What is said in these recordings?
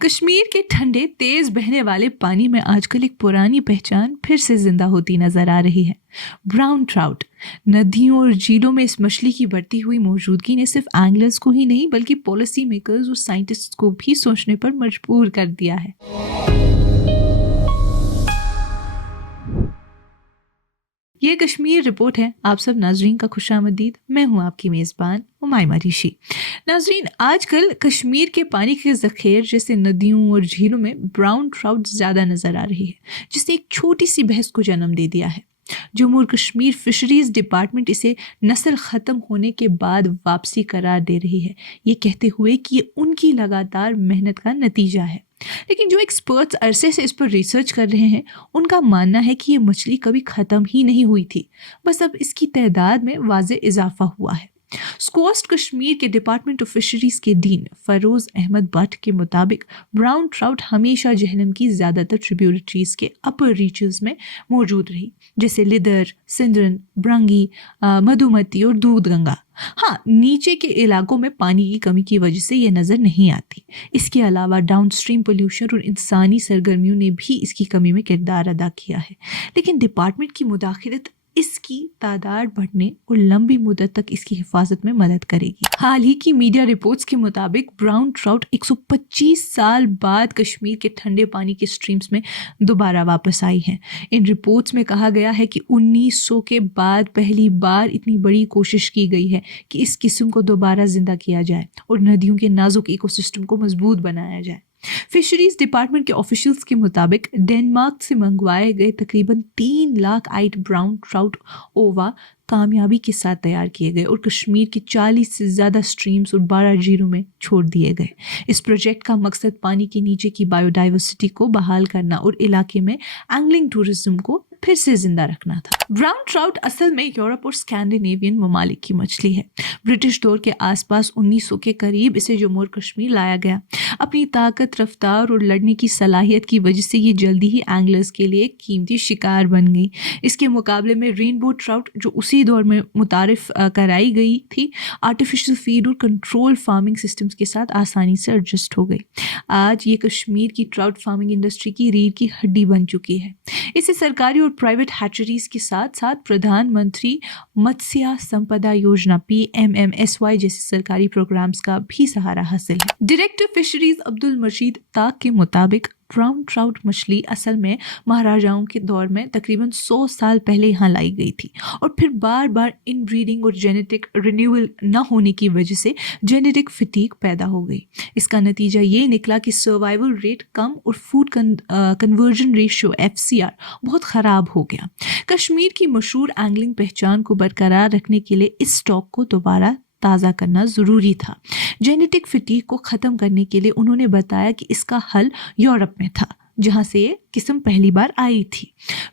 کشمیر کے ٹھنڈے تیز بہنے والے پانی میں آج کل ایک پرانی پہچان پھر سے زندہ ہوتی نظر آ رہی ہے، براؤن ٹراؤٹ۔ ندیوں اور جھیلوں میں اس مچھلی کی بڑھتی ہوئی موجودگی نے صرف اینگلرز کو ہی نہیں بلکہ پالیسی میکرز اور سائنٹسٹ کو بھی سوچنے پر مجبور کر دیا ہے۔ یہ کشمیر رپورٹ ہے۔ آپ سب ناظرین کا خوش آمدید۔ میں ہوں آپ کی میزبان امائمہ ریشی۔ ناظرین، آج کل کشمیر کے پانی کے ذخیر جیسے ندیوں اور جھیلوں میں براؤن ٹراؤٹ زیادہ نظر آ رہی ہے، جس نے ایک چھوٹی سی بحث کو جنم دے دیا ہے۔ جموں اور کشمیر فشریز ڈپارٹمنٹ اسے نسل ختم ہونے کے بعد واپسی قرار دے رہی ہے، یہ کہتے ہوئے کہ یہ ان کی لگاتار محنت کا نتیجہ ہے۔ لیکن جو ایکسپرٹس عرصے سے اس پر ریسرچ کر رہے ہیں، ان کا ماننا ہے کہ یہ مچھلی کبھی ختم ہی نہیں ہوئی تھی، بس اب اس کی تعداد میں واضح اضافہ ہوا ہے۔ اسکوسٹ کشمیر کے ڈپارٹمنٹ آف فشریز کے ڈین فیروز احمد بٹ کے مطابق براؤن ٹراؤٹ ہمیشہ جہلم کی زیادہ تر ٹریبیوٹریز کے اپر ریچز میں موجود رہی، جیسے لدر، سندرن، برنگی، مدھومتی اور دودھ گنگا۔ ہاں، نیچے کے علاقوں میں پانی کی کمی کی وجہ سے یہ نظر نہیں آتی۔ اس کے علاوہ ڈاؤن اسٹریم پولیوشن اور انسانی سرگرمیوں نے بھی اس کی کمی میں کردار ادا کیا ہے، لیکن ڈپارٹمنٹ کی مداخلت اس کی تعداد بڑھنے اور لمبی مدت تک اس کی حفاظت میں مدد کرے گی۔ حال ہی کی میڈیا رپورٹس کے مطابق براؤن ٹراؤٹ 125 سال بعد کشمیر کے ٹھنڈے پانی کے سٹریمز میں دوبارہ واپس آئی ہیں۔ ان رپورٹس میں کہا گیا ہے کہ 1900 کے بعد پہلی بار اتنی بڑی کوشش کی گئی ہے کہ اس قسم کو دوبارہ زندہ کیا جائے اور ندیوں کے نازک ایکو سسٹم کو مضبوط بنایا جائے۔ فشریز ڈپارٹمنٹ کے آفیشلز کے مطابق ڈنمارک سے منگوائے گئے تقریباً 3 لاکھ آئٹ براؤن ٹراؤٹ اووا کامیابی کے ساتھ تیار کیے گئے اور کشمیر کے 40 سے زیادہ سٹریمز اور 12 جھیلوں میں چھوڑ دیے گئے۔ اس پروجیکٹ کا مقصد پانی کے نیچے کی بایو ڈائیورسٹی کو بحال کرنا اور علاقے میں اینگلنگ ٹورزم کو پھر سے زندہ رکھنا تھا۔ براؤن ٹراؤٹ اصل میں یورپ اور اسکینڈینیوین ممالک کی مچھلی ہے۔ برٹش دور کے آس پاس 1900 کے قریب اسے جموں اور کشمیر لایا گیا۔ اپنی طاقت، رفتار اور لڑنے کی صلاحیت کی وجہ سے یہ جلدی ہی اینگلرز کے لیے قیمتی شکار بن گئی۔ اس کے مقابلے میں رینبو ٹراؤٹ، جو اسی دور میں متعارف کرائی گئی تھی، آرٹیفیشل فیڈ اور کنٹرول فارمنگ سسٹمز کے ساتھ آسانی سے ایڈجسٹ ہو گئی۔ آج یہ کشمیر کی ٹراؤٹ فارمنگ انڈسٹری کی ریڑھ کی ہڈی بن چکی ہے۔ اسے سرکاری اور پرائیویٹ ہیچریز کے ساتھ ساتھ پردھان منتری متسیہ سمپدا یوجنا PMMSY جیسے سرکاری پروگرامز کا بھی سہارا حاصل ہے۔ ڈائریکٹر فشریز عبد المجید طاق کے مطابق براؤن ٹراؤٹ مچھلی اصل میں مہاراجاؤں کے دور میں تقریباً 100 سال پہلے یہاں لائی گئی تھی اور پھر بار بار ان بریڈنگ اور جینیٹک رینیول نہ ہونے کی وجہ سے جینیٹک فٹیگ پیدا ہو گئی۔ اس کا نتیجہ یہ نکلا کہ سروائیول ریٹ کم اور فوڈ کنورژن ریشیو FCR بہت خراب ہو گیا۔ کشمیر کی مشہور اینگلنگ پہچان کو برقرار رکھنے کے لیے اس اسٹاک کو دوبارہ تازہ کرنا ضروری تھا۔ جینیٹک فٹیگ کو ختم کرنے کے لیے انہوں نے بتایا کہ اس کا حل یورپ میں تھا، جہاں سے یہ قسم پہلی بار آئی تھی۔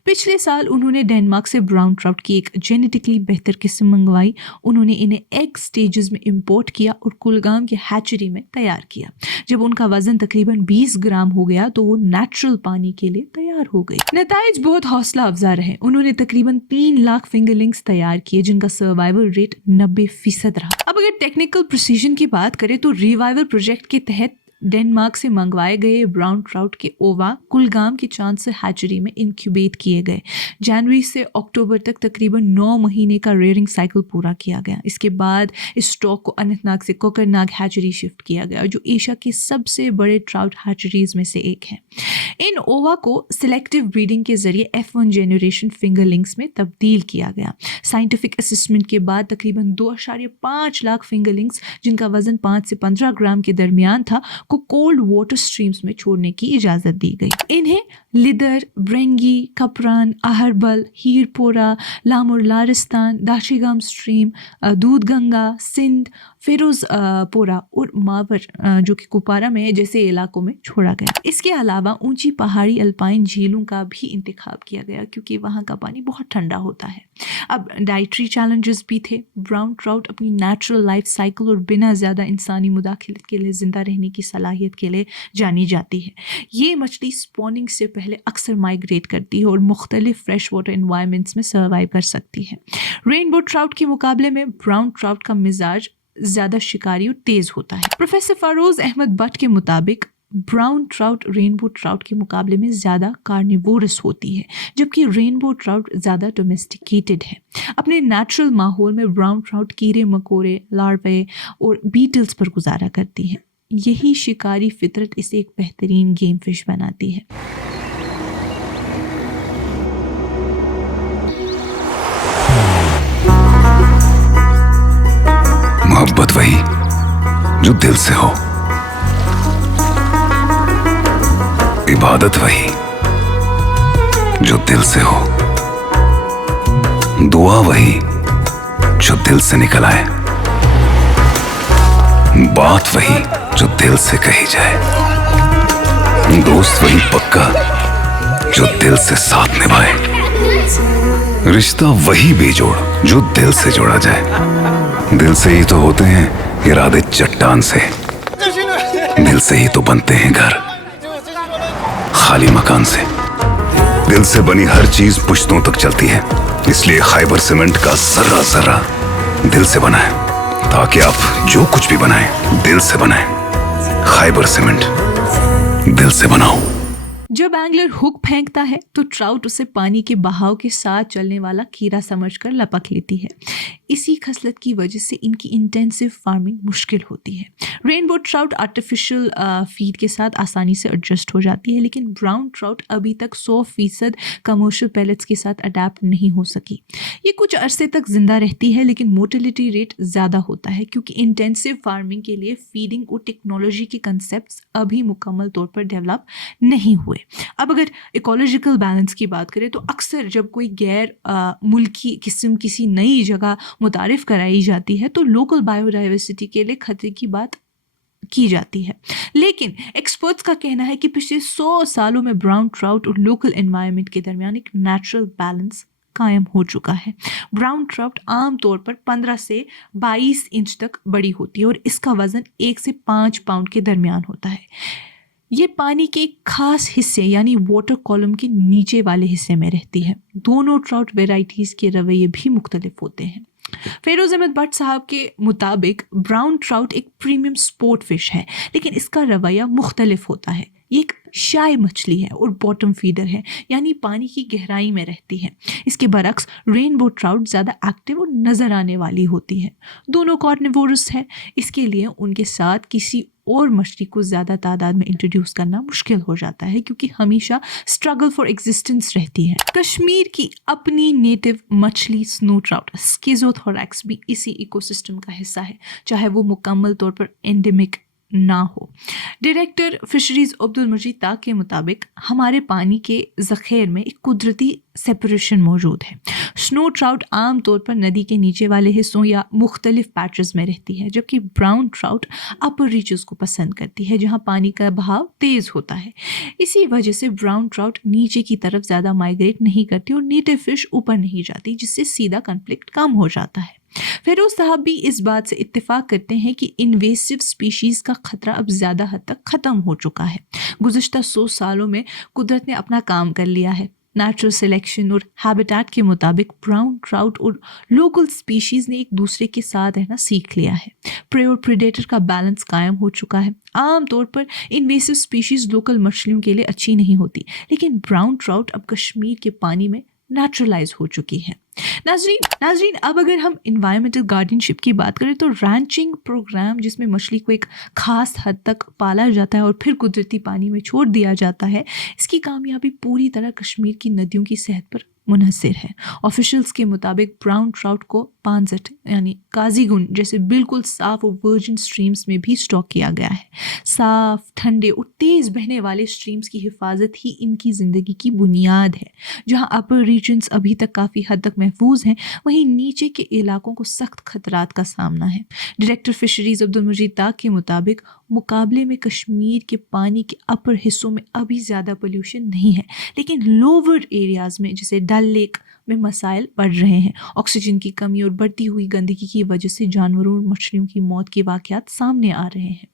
پچھلے سال انہوں نے ڈنمارک سے براؤن ٹراؤٹ کی ایک جینیٹکلی بہتر قسم منگوائی۔ انہوں نے انہیں ایگ سٹیجز میں امپورٹ کیا اور کلگام کے ہیچری میں تیار کیا۔ جب ان کا وزن تقریباً 20 گرام ہو گیا تو وہ نیچرل پانی کے لیے تیار ہو گئی۔ نتائج بہت حوصلہ افزا رہے۔ انہوں نے تقریباً 3 لاکھ فنگرلنگز تیار کیے، جن کا سروائیول ریٹ 90% رہا۔ اب اگر ٹیکنیکل پریسیجن کی بات کریں تو ریوائیول پروجیکٹ کے تحت ڈنمارک سے منگوائے گئے براؤن ٹراؤٹ کے اووا کلگام کے چانسر ہیچری میں انکیوبیٹ کیے گئے۔ جنوری سے اکتوبر تک تقریباً 9 مہینے کا ریئرنگ سائیکل پورا کیا گیا۔ اس کے بعد اس اسٹاک کو اننت ناگ سے کوکر ناگ ہیچری شفٹ کیا گیا، جو ایشیا کے سب سے بڑے ٹراؤٹ ہیچریز میں سے ایک ہے۔ ان اووا کو سلیکٹیو بریڈنگ کے ذریعے F1 جنریشن فنگرلنگز میں تبدیل کیا گیا۔ سائنٹیفک اسسمنٹ کے بعد تقریباً 2.5 لاکھ فنگرلنگز، جن کا وزن 5 سے 15 گرام کے درمیان تھا، کو کولڈ واٹر سٹریمز میں چھوڑنے کی اجازت دی گئی۔ انہیں لدر، برنگی، کپران، اہربل، ہیر پورہ، لامور لارستان، داشی گام سٹریم، دودھ گنگا، سندھ، فیروز پورہ اور ماور جو کہ کپوارہ میں ہے جیسے علاقوں میں چھوڑا گیا۔ اس کے علاوہ اونچی پہاڑی الپائن جھیلوں کا بھی انتخاب کیا گیا، کیونکہ وہاں کا پانی بہت ٹھنڈا ہوتا ہے۔ اب ڈائٹری چیلنجز بھی تھے۔ براؤن ٹراؤٹ اپنی نیچرل لائف سائیکل اور بنا زیادہ انسانی مداخلت کے لیے زندہ رہنے کی صلاحیت کے لیے جانی جاتی ہے۔ یہ مچھلی سپوننگ سے پہلے اکثر مائگریٹ کرتی ہے اور مختلف فریش واٹر انوائرمنٹس میں سروائیو کر سکتی ہے۔ رینبو ٹراؤٹ کے مقابلے میں براؤن ٹراؤٹ کا مزاج زیادہ شکاری اور تیز ہوتا ہے۔ پروفیسر فیروز احمد بٹ کے مطابق ब्राउन ट्राउट रेनबो ट्राउट के मुकाबले में ज़्यादा कार्निवोरस होती है, जबकि रेनबो ट्राउट ज़्यादा डोमेस्टिकेटेड है। अपने नेचुरल माहौल में ब्राउन ट्राउट कीड़े मकोड़े, लार्वे और बीटल्स पर गुजारा करती है। यही शिकारी फितरत इसे एक बेहतरीन गेम फिश बनाती है। मोहब्बत वही जो दिल से हो, इबादत वही जो दिल से हो, दुआ वही जो दिल से निकल आए, बात वही जो दिल से कही जाए, दोस्त वही पक्का जो दिल से साथ निभाए, रिश्ता वही बेजोड़ जो दिल से जोड़ा जाए। दिल से ही तो होते हैं इरादे चट्टान से, दिल से ही तो बनते हैं घर खाली मकान से। दिल से बनी हर चीज पुश्तों तक चलती है, इसलिए खैबर सीमेंट का जर्रा जर्रा दिल से बना है, ताकि आप जो कुछ भी बनाएं दिल से बनाएं। खैबर सीमेंट, दिल से बनाओ। जब एंगलर हुक फेंकता है तो ट्राउट उसे पानी के बहाव के साथ चलने वाला कीड़ा समझकर लपक लेती है। इसी खसलत की वजह से इनकी इंटेंसिव फार्मिंग मुश्किल होती है। रेनबो ट्राउट आर्टिफिशियल फीड के साथ आसानी से एडजस्ट हो जाती है, लेकिन ब्राउन ट्राउट अभी तक 100% कमर्शियल पैलेट्स के साथ अडेप्ट नहीं हो सकी। ये कुछ अरसे तक जिंदा रहती है, लेकिन मोर्टेलिटी रेट ज़्यादा होता है क्योंकि इंटेंसिव फार्मिंग के लिए फीडिंग और टेक्नोलॉजी के कंसेप्ट अभी मुकम्मल तौर पर डेवलप नहीं हुए। अब अगर इकोलॉजिकल बैलेंस की बात करें तो अक्सर जब कोई गैर मुल्की किस्म किसी नई जगह मुतारिफ कराई जाती है तो लोकल बायोडाइवर्सिटी के लिए खतरे की बात की जाती है। लेकिन एक्सपर्ट्स का कहना है कि पिछले 100 सालों में ब्राउन ट्राउट और लोकल एनवायरनमेंट के दरमियान एक नेचुरल बैलेंस कायम हो चुका है। ब्राउन ट्राउट आमतौर पर 15 से 22 इंच तक बड़ी होती है और इसका वजन 1 से 5 पाउंड के दरमियान होता है। ये पानी के एक खास हिस्से यानी वाटर कॉलम के नीचे वाले हिस्से में रहती है। दोनों ट्राउट वेराइटीज़ के रवैये भी मुख्तलिफ होते हैं। फेरोज अहमद भट्ट साहब के मुताबिक ब्राउन ट्राउट एक प्रीमियम स्पोर्ट फिश है, लेकिन इसका रवैया मुख्तलिफ होता है। ये एक शाय मछली है और बॉटम फीडर है, यानी पानी की गहराई में रहती है। इसके बरक्स रेनबो ट्राउट ज़्यादा एक्टिव और नज़र आने वाली होती है। दोनों कार्निवोरस है, इसके लिए उनके साथ किसी और मछली को ज़्यादा तादाद में इंट्रोड्यूस करना मुश्किल हो जाता है क्योंकि हमेशा स्ट्रगल फॉर एग्जिस्टेंस रहती है। कश्मीर की अपनी नेटिव मछली स्नो ट्राउट स्किज़ोथोरैक्स भी इसी इकोसिस्टम का हिस्सा है, चाहे वो मुकम्मल तौर पर एंडेमिक ना हो। डायरेक्टर फिशरीज अब्दुल मजीद ताक के मुताबिक हमारे पानी के ज़ख़ीर में एक कुदरती सेपरेशन मौजूद है। स्नो ट्राउट आम तौर पर नदी के नीचे वाले हिस्सों या मुख्तलिफ पैचेस में रहती है, जबकि ब्राउन ट्राउट अपर रीचेस को पसंद करती है जहाँ पानी का बहाव तेज़ होता है। इसी वजह से ब्राउन ट्राउट नीचे की तरफ ज़्यादा माइग्रेट नहीं करती और नेटिव फिश ऊपर नहीं जाती, जिससे सीधा कन्फ्लिक्ट कम हो जाता है। फेरोज साहब भी इस बात से इत्तेफाक करते हैं कि इन्वेसिव स्पीशीज़ का खतरा अब ज़्यादा हद तक ख़त्म हो चुका है। गुज़श्ता 100 सालों में कुदरत ने अपना काम कर लिया है। नेचुरल सिलेक्शन और हैबिटेट के मुताबिक ब्राउन ट्राउट और लोकल स्पीशीज़ ने एक दूसरे के साथ रहना सीख लिया है। प्रे और प्रेडेटर का बैलेंस कायम हो चुका है। आमतौर पर इन्वेसिव स्पीशीज़ लोकल मछलियों के लिए अच्छी नहीं होती, लेकिन ब्राउन ट्राउट अब कश्मीर के पानी में नेचुरलाइज हो चुकी है। नाजरीन अब अगर हम इन्वायरमेंटल गार्डियनशिप की बात करें तो रैंचिंग प्रोग्राम, जिसमें मछली को एक खास हद तक पाला जाता है और फिर कुदरती पानी में छोड़ दिया जाता है, इसकी कामयाबी पूरी तरह कश्मीर की नदियों की सेहत पर मुनहसर है। ऑफिशियल्स के मुताबिक ब्राउन ट्राउट को पांजट यानी काजीगुंड जैसे बिल्कुल साफ और वर्जिन स्ट्रीम्स में भी स्टॉक किया गया है। साफ, ठंडे और तेज़ बहने वाले स्ट्रीम्स की हिफाजत ही इनकी ज़िंदगी की बुनियाद है। जहां अपर रीजन्स अभी तक काफ़ी हद तक महफूज हैं, वहीं नीचे के इलाकों को सख्त खतरात का सामना है। डायरेक्टर फिशरीज अब्दुल मजीद ताक के मुताबिक मुकाबले में कश्मीर के पानी के अपर हिस्सों में अभी ज़्यादा पोल्यूशन नहीं है, लेकिन लोअर एरियाज़ में जैसे डल लेक में मसाइल बढ़ रहे हैं। ऑक्सीजन की कमी और बढ़ती हुई गंदगी की वजह से जानवरों और मछलियों की मौत के वाक़यात सामने आ रहे हैं।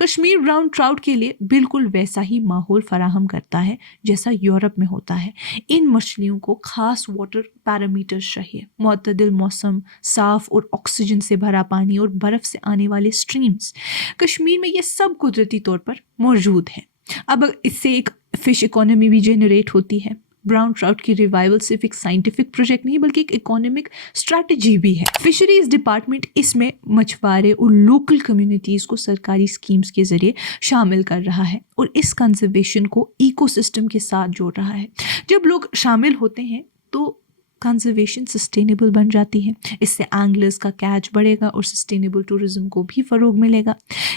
कश्मीर ब्राउन ट्राउट के लिए बिल्कुल वैसा ही माहौल फराहम करता है जैसा यूरोप में होता है। इन मछलियों को खास वाटर पैरामीटर्स चाहिए, मुतदिल मौसम, साफ और ऑक्सीजन से भरा पानी और बर्फ़ से आने वाले स्ट्रीम्स। कश्मीर में ये ये सब कुदरती तौर पर मौजूद है। अब इससे एक फिश इकोनॉमी भी जनरेट होती है। ब्राउन ट्राउट की रिवाइवल सिर्फ एक साइंटिफिक प्रोजेक्ट नहीं बल्कि एक इकोनॉमिक स्ट्रैटेजी भी है। फिशरीज डिपार्टमेंट इसमें मछुआरे और लोकल कम्युनिटीज़ को सरकारी स्कीम्स के जरिए शामिल कर रहा है और इस कंजर्वेशन को इकोसिस्टम के साथ जोड़ रहा है। जब लोग शामिल होते हैं तो कंजर्वेशन सस्टेनेबल बन जाती है। इससे एंगलर्स का कैच बढ़ेगा और सस्टेनेबल टूरिज्म को भी फ़रोग मिलेगा।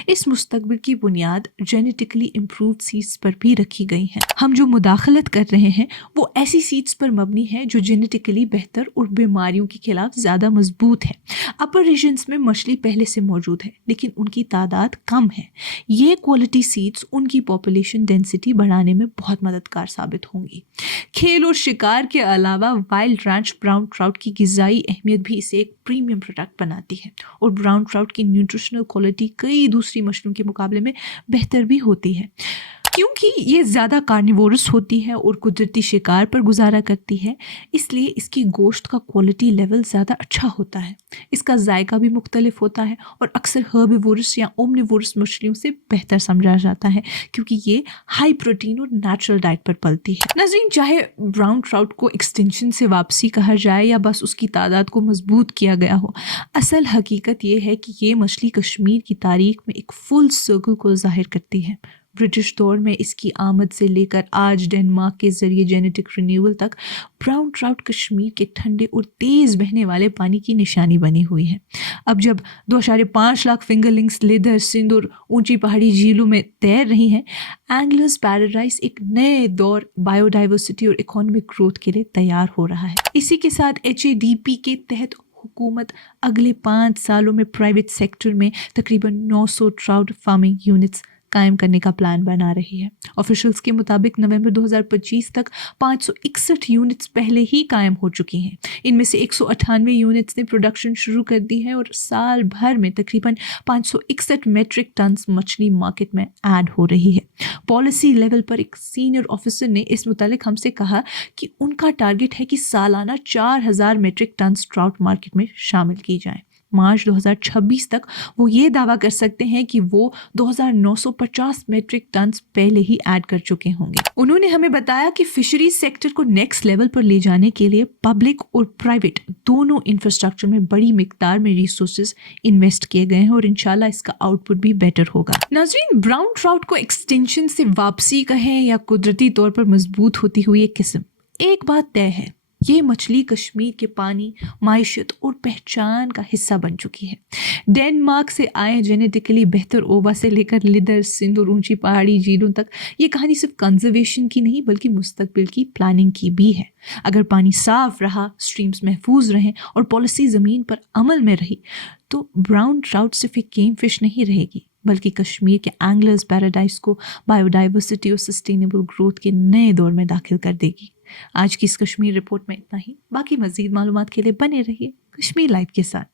इस मुस्तकबिल की बुनियाद जेनेटिकली इम्प्रूव्ड सीड्स पर भी रखी गई है। हम जो मुदाखलत कर रहे हैं वो ऐसी सीड्स पर मबनी है जो जेनेटिकली बेहतर और बीमारियों के खिलाफ ज़्यादा मजबूत है। अपर रीजन्स में मछली पहले से मौजूद है लेकिन उनकी तादाद कम है। ये क्वालिटी सीड्स उनकी पॉपुलेशन डेंसिटी बढ़ाने में बहुत मददगार साबित होंगी। खेल और शिकार के अलावा वाइल्ड रैंच ब्राउन ट्राउट की ग़िज़ाई अहमियत भी इसे एक प्रीमियम प्रोडक्ट बनाती है और ब्राउन ट्राउट की न्यूट्रिशनल क्वालिटी कई दूसरी मछलियों के मुकाबले में बेहतर भी होती है क्योंकि ये ज़्यादा कार्निवोरस होती है और कुदरती शिकार पर गुजारा करती है। इसलिए इसकी गोश्त का क्वालिटी लेवल ज़्यादा अच्छा होता है। इसका जायका भी मुख्तलिफ होता है और अक्सर हर्बिवोरस या ओमनिवोरस मछलियों से बेहतर समझा जाता है क्योंकि ये हाई प्रोटीन और नेचुरल डाइट पर पलती है। नाज़रीन, चाहे ब्राउन ट्राउट को एक्सटेंशन से वापसी कहा जाए या बस उसकी तादाद को मजबूत किया गया हो, असल हकीकत ये है कि ये मछली कश्मीर की तारीख में एक फुल सर्कल को ज़ाहिर करती है। ब्रिटिश दौर में इसकी आमद से लेकर आज डेनमार्क के ज़रिए जेनेटिक रिन्यूअल तक ब्राउन ट्राउट कश्मीर के ठंडे और तेज़ बहने वाले पानी की निशानी बनी हुई है। अब जब 2.5 लाख फिंगरलिंग्स लेदर, सिंध और ऊंची पहाड़ी झीलों में तैर रही हैं, एंगलर्स पैराडाइज एक नए दौर बायोडाइवर्सिटी और इकोनॉमिक ग्रोथ के लिए तैयार हो रहा है। इसी के साथ HADP के तहत हुकूमत अगले 5 सालों में प्राइवेट सेक्टर में तकरीबन 900 ट्राउट फार्मिंग यूनिट्स कायम करने का प्लान बना रही है। ऑफिशियल्स के मुताबिक नवंबर 2025 तक 561 यूनिट्स पहले ही कायम हो चुकी हैं। इनमें से 198 यूनिट्स ने प्रोडक्शन शुरू कर दी है और साल भर में तकरीबन 561 मेट्रिक टन्स मछली मार्केट में ऐड हो रही है। पॉलिसी लेवल पर एक सीनियर ऑफिसर ने इस मुतालिक हमसे कहा कि उनका टारगेट है कि सालाना 4000 मेट्रिक टन्स ट्राउट मार्केट में शामिल की जाएं। मार्च 2026 तक वो ये दावा कर सकते हैं कि वो 2950 मेट्रिक टन्स पहले ही ऐड कर चुके होंगे। उन्होंने हमें बताया कि फिशरीज सेक्टर को नेक्स्ट लेवल पर ले जाने के लिए पब्लिक और प्राइवेट दोनों इंफ्रास्ट्रक्चर में बड़ी मिकदार में रिसोर्सेज इन्वेस्ट किए गए हैं और इंशाल्लाह इसका आउटपुट भी बेटर होगा। नाज़रीन, ब्राउन ट्राउट को एक्सटेंशन से वापसी कहें या कुदरती तौर पर मजबूत होती हुई एक किस्म, एक बात तय है, ये मछली कश्मीर के पानी, माइशत और पहचान का हिस्सा बन चुकी है। डेनमार्क से आए जेनेटिकली बेहतर ओवा से लेकर लिदर, सिंध और ऊंची पहाड़ी झीलों तक ये कहानी सिर्फ कंजर्वेशन की नहीं बल्कि मुस्तकबिल की प्लानिंग की भी है। अगर पानी साफ रहा, स्ट्रीम्स महफूज रहें और पॉलिसी ज़मीन पर अमल में रही तो ब्राउन ट्राउट सिर्फ एक गेम फिश नहीं रहेगी बल्कि कश्मीर के एंगलर्स पैराडाइज को बायोडाइवर्सिटी और सस्टेनेबल ग्रोथ के नए दौर में दाखिल कर देगी। आज की इस कश्मीर रिपोर्ट में इतना ही। बाकी मज़ीद मालूमात के लिए बने रहिए कश्मीर लाइव के साथ।